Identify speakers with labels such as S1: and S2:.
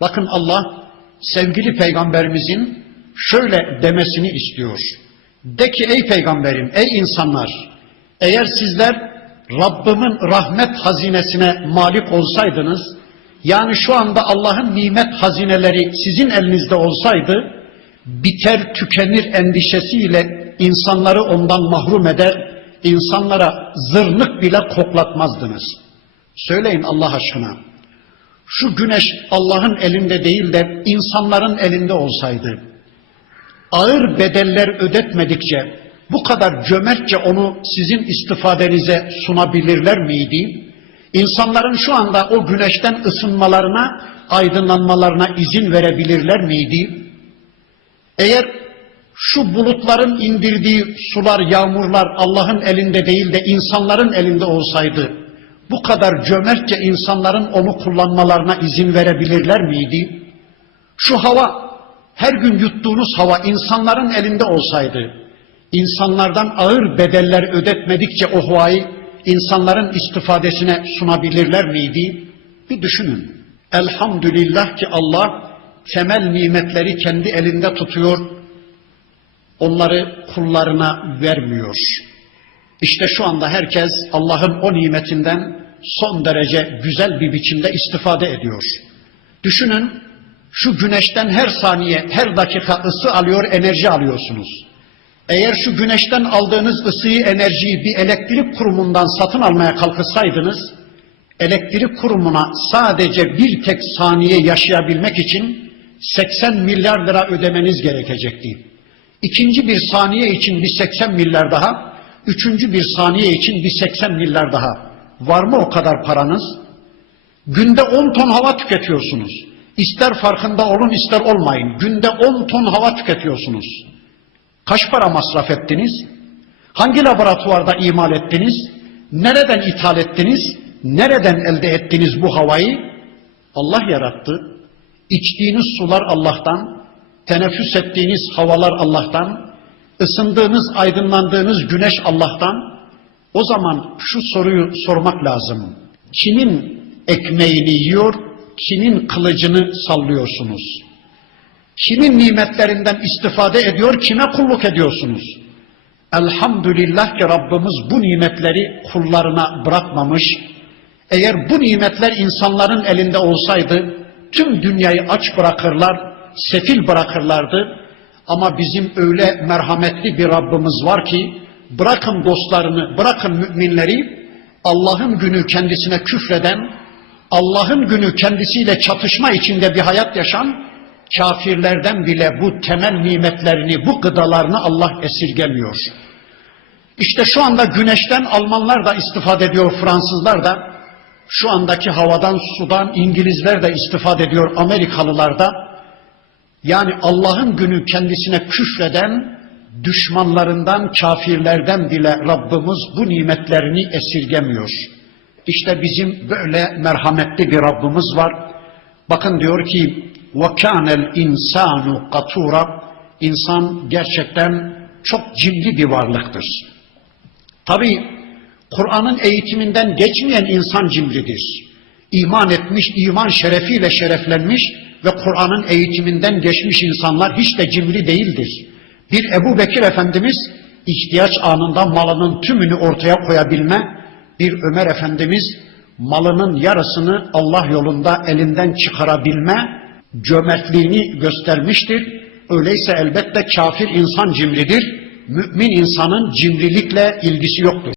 S1: Bakın Allah sevgili peygamberimizin şöyle demesini istiyor. De ki ey peygamberim, ey insanlar, eğer sizler Rabbimin rahmet hazinesine malik olsaydınız, yani şu anda Allah'ın nimet hazineleri sizin elinizde olsaydı, biter tükenir endişesiyle insanları ondan mahrum eder, insanlara zırnık bile koklatmazdınız. Söyleyin Allah aşkına. Şu güneş Allah'ın elinde değil de insanların elinde olsaydı, ağır bedeller ödetmedikçe bu kadar cömertçe onu sizin istifadenize sunabilirler miydi? İnsanların şu anda o güneşten ısınmalarına, aydınlanmalarına izin verebilirler miydi? Eğer şu bulutların indirdiği sular, yağmurlar Allah'ın elinde değil de insanların elinde olsaydı, bu kadar cömertçe insanların onu kullanmalarına izin verebilirler miydi? Şu hava, her gün yuttuğunuz hava insanların elinde olsaydı, insanlardan ağır bedeller ödetmedikçe o havayı insanların istifadesine sunabilirler miydi? Bir düşünün. Elhamdülillah ki Allah temel nimetleri kendi elinde tutuyor, onları kullarına vermiyor. İşte şu anda herkes Allah'ın o nimetinden son derece güzel bir biçimde istifade ediyor. Düşünün şu güneşten her saniye, her dakika ısı alıyor, enerji alıyorsunuz. Eğer şu güneşten aldığınız ısıyı, enerjiyi bir elektrik kurumundan satın almaya kalkışsaydınız, elektrik kurumuna sadece bir tek saniye yaşayabilmek için 80 milyar lira ödemeniz gerekecekti. İkinci bir saniye için bir 80 milyar daha, üçüncü bir saniye için bir 80 milyar daha. Var mı o kadar paranız? Günde 10 ton hava tüketiyorsunuz. İster farkında olun ister olmayın. Günde 10 ton hava tüketiyorsunuz. Kaç para masraf ettiniz? Hangi laboratuvarda imal ettiniz? Nereden ithal ettiniz? Nereden elde ettiniz bu havayı? Allah yarattı. İçtiğiniz sular Allah'tan, teneffüs ettiğiniz havalar Allah'tan, ısındığınız, aydınlandığınız güneş Allah'tan. O zaman şu soruyu sormak lazım. Kimin ekmeğini yiyor, kimin kılıcını sallıyorsunuz? Kimin nimetlerinden istifade ediyor, kime kulluk ediyorsunuz? Elhamdülillah ki Rabbimiz bu nimetleri kullarına bırakmamış. Eğer bu nimetler insanların elinde olsaydı tüm dünyayı aç bırakırlar, sefil bırakırlardı. Ama bizim öyle merhametli bir Rabbimiz var ki bırakın dostlarını, bırakın müminleri Allah'ın günü kendisine küfreden, Allah'ın günü kendisiyle çatışma içinde bir hayat yaşan kafirlerden bile bu temel nimetlerini, bu gıdalarını Allah esirgemiyor. İşte şu anda güneşten Almanlar da istifade ediyor, Fransızlar da. Şu andaki havadan, sudan İngilizler de istifade ediyor, Amerikalılar da. Yani Allah'ın günü kendisine küfreden, düşmanlarından, kafirlerden bile Rabbimiz bu nimetlerini esirgemiyor. İşte bizim böyle merhametli bir Rabbimiz var. Bakın diyor ki وَكَانَ الْاِنْسَانُ قَتُورًا İnsan gerçekten çok cimri bir varlıktır. Tabi Kur'an'ın eğitiminden geçmeyen insan cimridir. İman etmiş, iman şerefiyle şereflenmiş ve Kur'an'ın eğitiminden geçmiş insanlar hiç de cimri değildir. Bir Ebu Bekir Efendimiz ihtiyaç anında malının tümünü ortaya koyabilme, bir Ömer Efendimiz malının yarısını Allah yolunda elinden çıkarabilme cömertliğini göstermiştir. Öyleyse elbette kafir insan cimridir. Mümin insanın cimrilikle ilgisi yoktur.